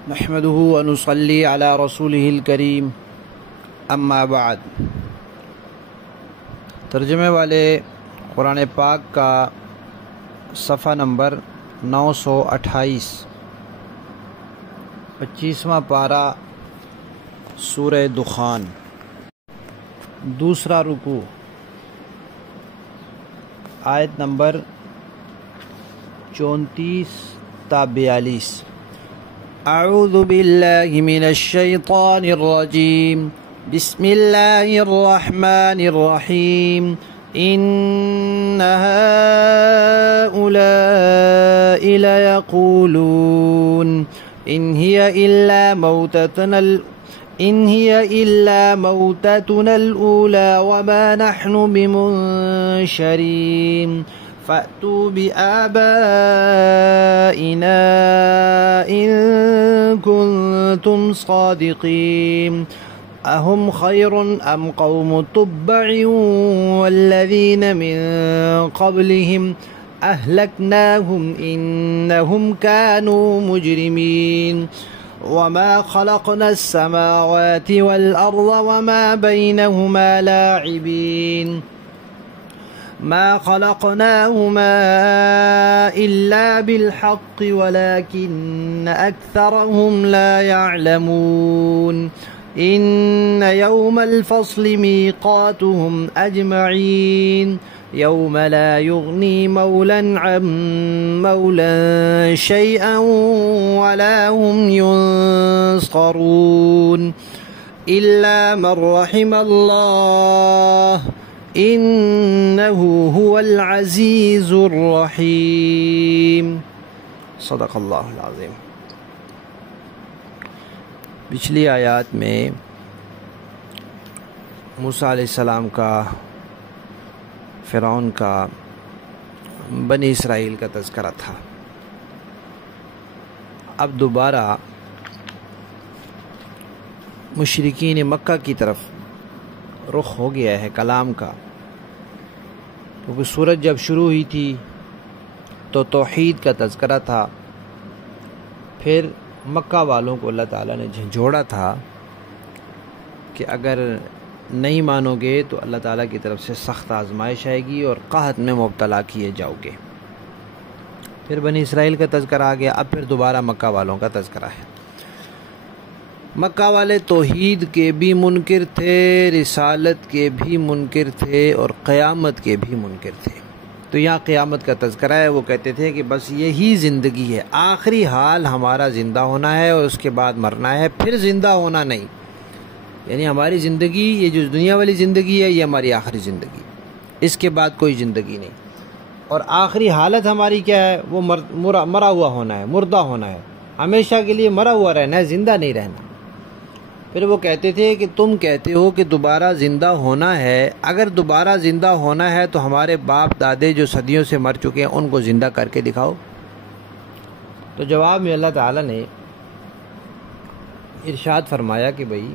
نحمده ونصلي على رسوله الكريم اما بعد۔ ترجمے والے قرآن پاک کا صفحہ نمبر 928، 25واں پارہ سورہ دخان، دوسرا رکوع، آیت نمبر 34 تا 42۔ اعوذ باللہ من الشیطان الرجیم، بسم اللہ الرحمن الرحیم۔ ان هؤلاء ليقولون ان هي الا موتتنا الاولى وما نحن بمنشرين فأتوا بآبائنا إن كنتم صادقين أهم خير أم قوم تبع والذين من قبلهم أهلكناهم إنهم كانوا مجرمين وما خلقنا السماوات والأرض وما بينهما لاعبين ما خلقناهما إلا بالحق ولكن أكثرهم لا يعلمون إن يوم الفصل ميقاتهم أجمعين يوم لا يغني مولا عن مولا شيئا ولا هم ينصرون إلا من رحم الله إنه هو العزيز الرحيم۔ صدق اللہ العظیم۔ پچھلی آیات میں موسیٰ علیہ السلام کا، فرعون کا، بنی اسرائیل کا تذکرہ تھا۔ اب دوبارہ مشرکین مکہ کی طرف رخ ہو گیا ہے کلام کا، کیونکہ سورج جب شروع ہوئی تھی تو توحید کا تذکرہ تھا، پھر مکہ والوں کو اللہ تعالیٰ نے جھنجھوڑا تھا کہ اگر نہیں مانو گے تو اللہ تعالیٰ کی طرف سے سخت آزمائش آئے گی اور قحط میں مبتلا کیے جاؤ گے۔ پھر بنی اسرائیل کا تذکرہ آ گیا، اب پھر دوبارہ مکہ والوں کا تذکرہ ہے۔ مکہ والے توحید کے بھی منکر تھے، رسالت کے بھی منکر تھے اور قیامت کے بھی منکر تھے۔ تو یہاں قیامت کا تذکرہ ہے، وہ کہتے تھے کہ بس یہی زندگی ہے، آخری حال ہمارا زندہ ہونا ہے اور اس کے بعد مرنا ہے، پھر زندہ ہونا نہیں۔ یعنی ہماری زندگی، یہ جو دنیا والی زندگی ہے، یہ ہماری آخری زندگی، اس کے بعد کوئی زندگی نہیں۔ اور آخری حالت ہماری کیا ہے؟ وہ مرا ہوا ہونا ہے، مردہ ہونا ہے، ہمیشہ کے لیے مرا ہوا رہنا ہے، زندہ نہیں رہنا۔ پھر وہ کہتے تھے کہ تم کہتے ہو کہ دوبارہ زندہ ہونا ہے، اگر دوبارہ زندہ ہونا ہے تو ہمارے باپ دادے جو صدیوں سے مر چکے ہیں ان کو زندہ کر کے دکھاؤ۔ تو جواب میں اللہ تعالیٰ نے ارشاد فرمایا کہ بھئی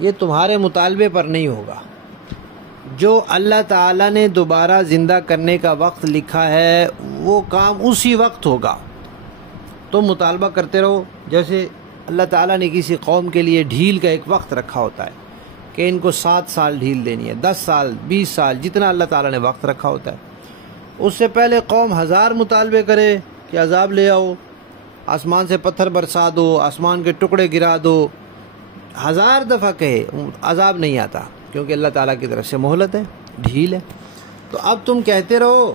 یہ تمہارے مطالبے پر نہیں ہوگا، جو اللہ تعالیٰ نے دوبارہ زندہ کرنے کا وقت لکھا ہے وہ کام اسی وقت ہوگا۔ تم مطالبہ کرتے رہو، جیسے اللہ تعالیٰ نے کسی قوم کے لیے ڈھیل کا ایک وقت رکھا ہوتا ہے کہ ان کو 7 سال ڈھیل دینی ہے، 10 سال، 20 سال، جتنا اللہ تعالیٰ نے وقت رکھا ہوتا ہے۔ اس سے پہلے قوم 1000 مطالبے کرے کہ عذاب لے آؤ، آسمان سے پتھر برسا دو، آسمان کے ٹکڑے گرا دو، 1000 دفعہ کہے، عذاب نہیں آتا، کیونکہ اللہ تعالیٰ کی طرف سے مہلت ہے، ڈھیل ہے۔ تو اب تم کہتے رہو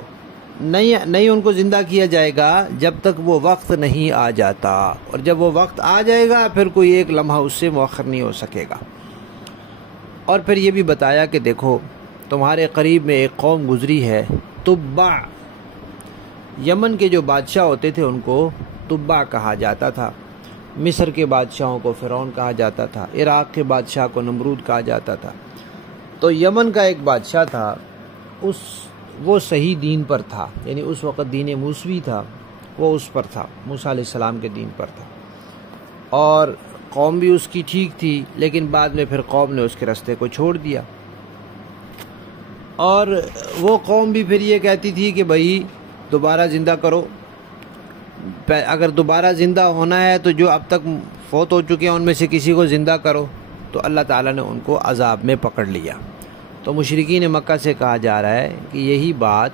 نہیں ان کو زندہ کیا جائے گا جب تک وہ وقت نہیں آ جاتا، اور جب وہ وقت آ جائے گا پھر کوئی ایک لمحہ اس سے مؤخر نہیں ہو سکے گا۔ اور پھر یہ بھی بتایا کہ دیکھو تمہارے قریب میں ایک قوم گزری ہے، تبع، یمن کے جو بادشاہ ہوتے تھے ان کو تبع کہا جاتا تھا، مصر کے بادشاہوں کو فرعون کہا جاتا تھا، عراق کے بادشاہ کو نمرود کہا جاتا تھا۔ تو یمن کا ایک بادشاہ تھا، وہ صحیح دین پر تھا، یعنی اس وقت دین موسوی تھا، وہ اس پر تھا، موسیٰ علیہ السلام کے دین پر تھا، اور قوم بھی اس کی ٹھیک تھی، لیکن بعد میں پھر قوم نے اس کے راستے کو چھوڑ دیا۔ اور وہ قوم بھی پھر یہ کہتی تھی کہ بھائی دوبارہ زندہ کرو، اگر دوبارہ زندہ ہونا ہے تو جو اب تک فوت ہو چکے ہیں ان میں سے کسی کو زندہ کرو، تو اللہ تعالیٰ نے ان کو عذاب میں پکڑ لیا۔ تو مشرکین مکہ سے کہا جا رہا ہے کہ یہی بات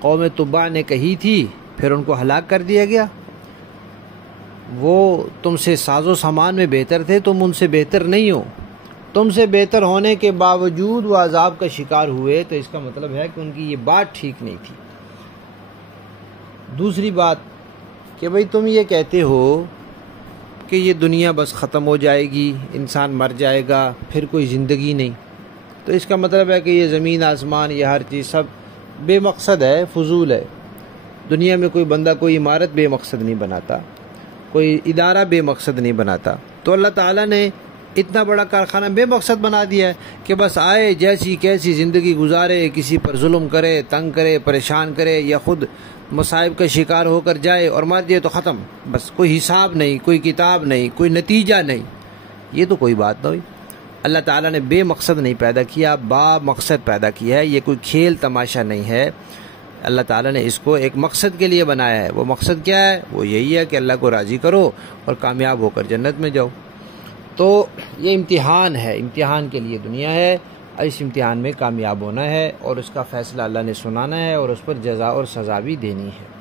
قوم تبع نے کہی تھی، پھر ان کو ہلاک کر دیا گیا۔ وہ تم سے ساز و سامان میں بہتر تھے، تم ان سے بہتر نہیں ہو، تم سے بہتر ہونے کے باوجود وہ عذاب کا شکار ہوئے، تو اس کا مطلب ہے کہ ان کی یہ بات ٹھیک نہیں تھی۔ دوسری بات کہ بھئی تم یہ کہتے ہو کہ یہ دنیا بس ختم ہو جائے گی، انسان مر جائے گا، پھر کوئی زندگی نہیں، تو اس کا مطلب ہے کہ یہ زمین آسمان، یہ ہر چیز سب بے مقصد ہے، فضول ہے۔ دنیا میں کوئی بندہ کوئی عمارت بے مقصد نہیں بناتا، کوئی ادارہ بے مقصد نہیں بناتا، تو اللہ تعالیٰ نے اتنا بڑا کارخانہ بے مقصد بنا دیا ہے کہ بس آئے جیسی کیسی زندگی گزارے، کسی پر ظلم کرے، تنگ کرے، پریشان کرے، یا خود مصائب کا شکار ہو کر جائے اور مار دیے تو ختم، بس کوئی حساب نہیں، کوئی کتاب نہیں، کوئی نتیجہ نہیں۔ یہ تو کوئی بات نہ ہوئی۔ اللہ تعالیٰ نے بے مقصد نہیں پیدا کیا، با مقصد پیدا کیا ہے۔ یہ کوئی کھیل تماشا نہیں ہے، اللہ تعالیٰ نے اس کو ایک مقصد کے لیے بنایا ہے۔ وہ مقصد کیا ہے؟ وہ یہی ہے کہ اللہ کو راضی کرو اور کامیاب ہو کر جنت میں جاؤ۔ تو یہ امتحان ہے، امتحان کے لیے دنیا ہے، اس امتحان میں کامیاب ہونا ہے اور اس کا فیصلہ اللہ نے سنانا ہے اور اس پر جزا اور سزا بھی دینی ہے۔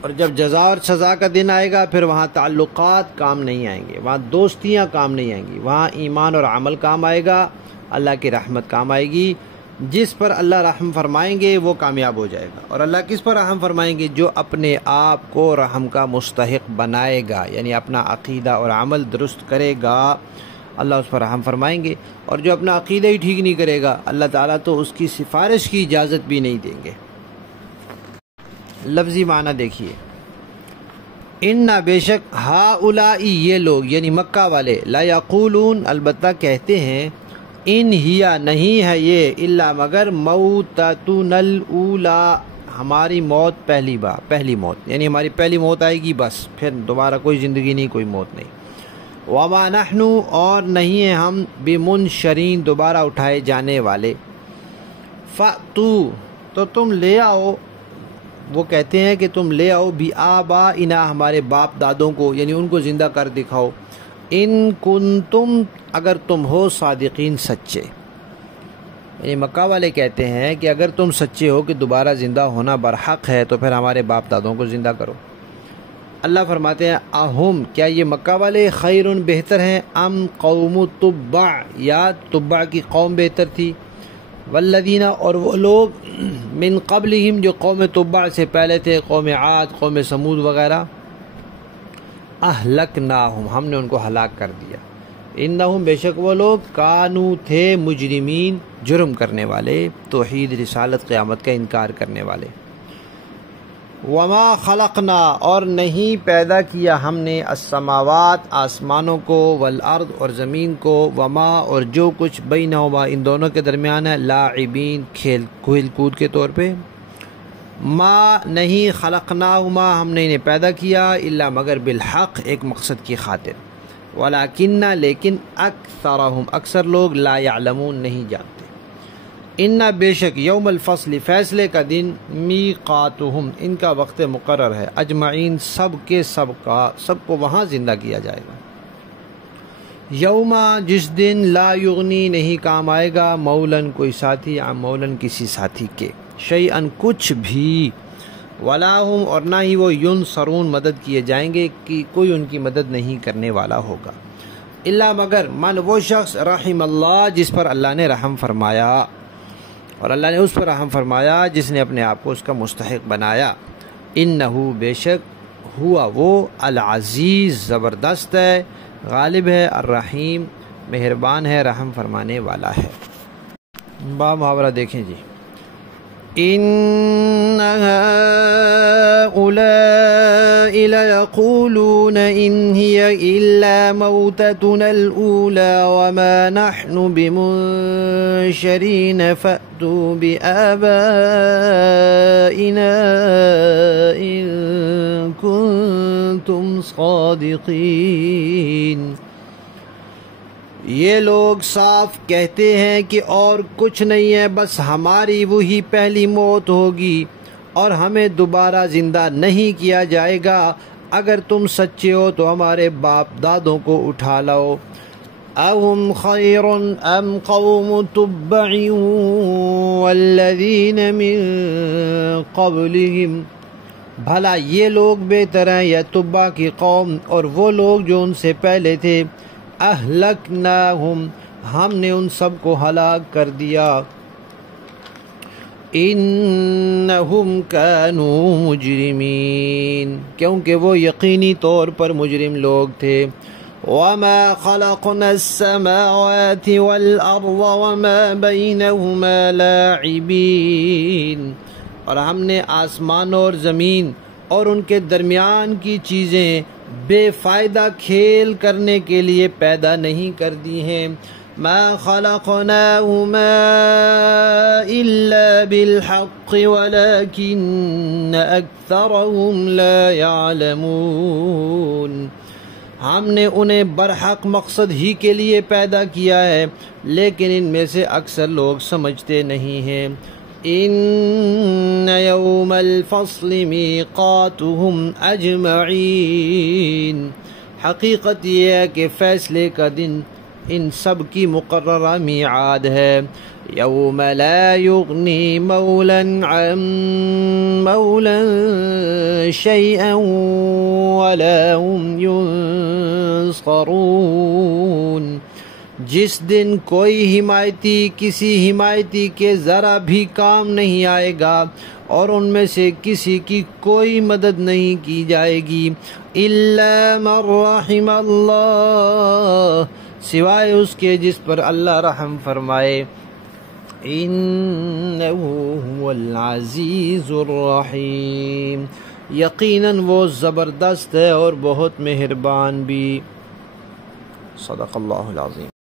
اور جب جزا اور سزا کا دن آئے گا پھر وہاں تعلقات کام نہیں آئیں گے، وہاں دوستیاں کام نہیں آئیں گی، وہاں ایمان اور عمل کام آئے گا، اللہ کی رحمت کام آئے گی۔ جس پر اللہ رحم فرمائیں گے وہ کامیاب ہو جائے گا، اور اللہ کس پر رحم فرمائیں گے؟ جو اپنے آپ کو رحم کا مستحق بنائے گا، یعنی اپنا عقیدہ اور عمل درست کرے گا، اللہ اس پر رحم فرمائیں گے۔ اور جو اپنا عقیدہ ہی ٹھیک نہیں کرے گا، اللہ تعالیٰ تو اس کی سفارش کی اجازت بھی نہیں دیں گے۔ لفظی معنی دیکھیے، ان بے شک ہؤلائی یہ لوگ یعنی مکہ والے، لا یقولون البتہ کہتے ہیں، ان ہیا نہیں ہے یہ الا مگر موتتنا الاولی ہماری موت پہلی موت، یعنی ہماری پہلی موت آئے گی بس، پھر دوبارہ کوئی زندگی نہیں، کوئی موت نہیں۔ وما نحن اور نہیں ہیں ہم بمنشرین دوبارہ اٹھائے جانے والے۔ فاتو تو تم لے آؤ، وہ کہتے ہیں کہ تم لے آؤ بآبائنا ہمارے باپ دادوں کو، یعنی ان کو زندہ کر دکھاؤ، ان کنتم اگر تم ہو صادقین سچے۔ یعنی مکہ والے کہتے ہیں کہ اگر تم سچے ہو کہ دوبارہ زندہ ہونا برحق ہے تو پھر ہمارے باپ دادوں کو زندہ کرو۔ اللہ فرماتے ہیں اہم کیا یہ مکہ والے خیرن بہتر ہیں، ام قوم تبع یا تبع کی قوم بہتر تھی، والذین اور وہ لوگ من قبلہم جو قوم تبع سے پہلے تھے، قوم عاد، قوم سمود وغیرہ، اہلکناہم ہم نے ان کو ہلاک کر دیا، انہم بے شک وہ لوگ کانو تھے مجرمین جرم کرنے والے، توحید رسالت قیامت کا انکار کرنے والے۔ وما خلقنا اور نہیں پیدا کیا ہم نے السماوات آسمانوں کو، والارض اور زمین کو، وما اور جو کچھ بینہما ان دونوں کے درمیان ہے، لاعبین کھیل کود کے طور پہ، ما نہیں خلقناہما ہم نے انہیں پیدا کیا الا مگر بالحق ایک مقصد کی خاطر، ولکن لیکن اکثرہم اکثر لوگ لا یعلمون نہیں جانتے۔ ان بے شک یوم الفصل فیصلے کا دن، میقاتہم ان کا وقت مقرر ہے، اجمعین سب کے سب کو وہاں زندہ کیا جائے گا۔ یوما جس دن لا یغنی نہیں کام آئے گا، مولن کوئی ساتھی، عن مولن کسی ساتھی کے، شیئن کچھ بھی، ولا ہم اور نہ ہی وہ ینصرون مدد کیے جائیں گے کہ کوئی ان کی مدد نہیں کرنے والا ہوگا، الا مگر من وہ شخص رحم اللہ جس پر اللہ نے رحم فرمایا، اور اللہ نے اس پر رحم فرمایا جس نے اپنے آپ کو اس کا مستحق بنایا، انہو بے شک ہوا وہ العزیز زبردست ہے، غالب ہے، الرحیم مہربان ہے، رحم فرمانے والا ہے۔ با محاورہ دیکھیں جی، ان هؤلاء ليقولون ان هي الا موتتنا الاولى وما نحن بمنشرين فأتوا بآبائنا ان كنتم صادقين۔ یہ لوگ صاف کہتے ہیں کہ اور کچھ نہیں ہے، بس ہماری وہی پہلی موت ہوگی، اور ہمیں دوبارہ زندہ نہیں کیا جائے گا، اگر تم سچے ہو تو ہمارے باپ دادوں کو اٹھا لاؤ۔ اَهُمْ خَيْرٌ أَمْ قَوْمُ تُبَّعٍ وَالَّذِينَ مِن قَبْلِهِمْ، بھلا یہ لوگ بہتر ہیں یا تبع کی قوم اور وہ لوگ جو ان سے پہلے تھے؟ اہلکناہم، ہم نے ان سب کو ہلاک کر دیا۔ انہم کانوا مجرمین، کیونکہ وہ یقینی طور پر مجرم لوگ تھے۔ وما خلقنا السماوات والارض وما بینہما لاعبین، اور ہم نے آسمان اور زمین اور ان کے درمیان کی چیزیں بے فائدہ کھیل کرنے کے لیے پیدا نہیں کر دی ہیں۔ ما خلقناهما الا بالحق ولكن اکثرهم لا يعلمون، ہم نے انہیں برحق مقصد ہی کے لیے پیدا کیا ہے، لیکن ان میں سے اکثر لوگ سمجھتے نہیں ہیں۔ ان یوم الفصل میقاتهم اجمعین، حقیقت یہ ہے کہ فیصلے کا دن ان سب کی مقررہ میعاد ہے۔ یوم لا یغنی مولا عن مولا شیئا ولا هم ینصرون، جس دن کوئی حمایتی کسی حمایتی کے ذرا بھی کام نہیں آئے گا اور ان میں سے کسی کی کوئی مدد نہیں کی جائے گی۔ الا من رحم اللہ، سوائے اس کے جس پر اللہ رحم فرمائے۔ انہ هو العزیز الرحیم، یقیناً وہ زبردست ہے اور بہت مہربان بھی۔ صدق اللہ العظیم۔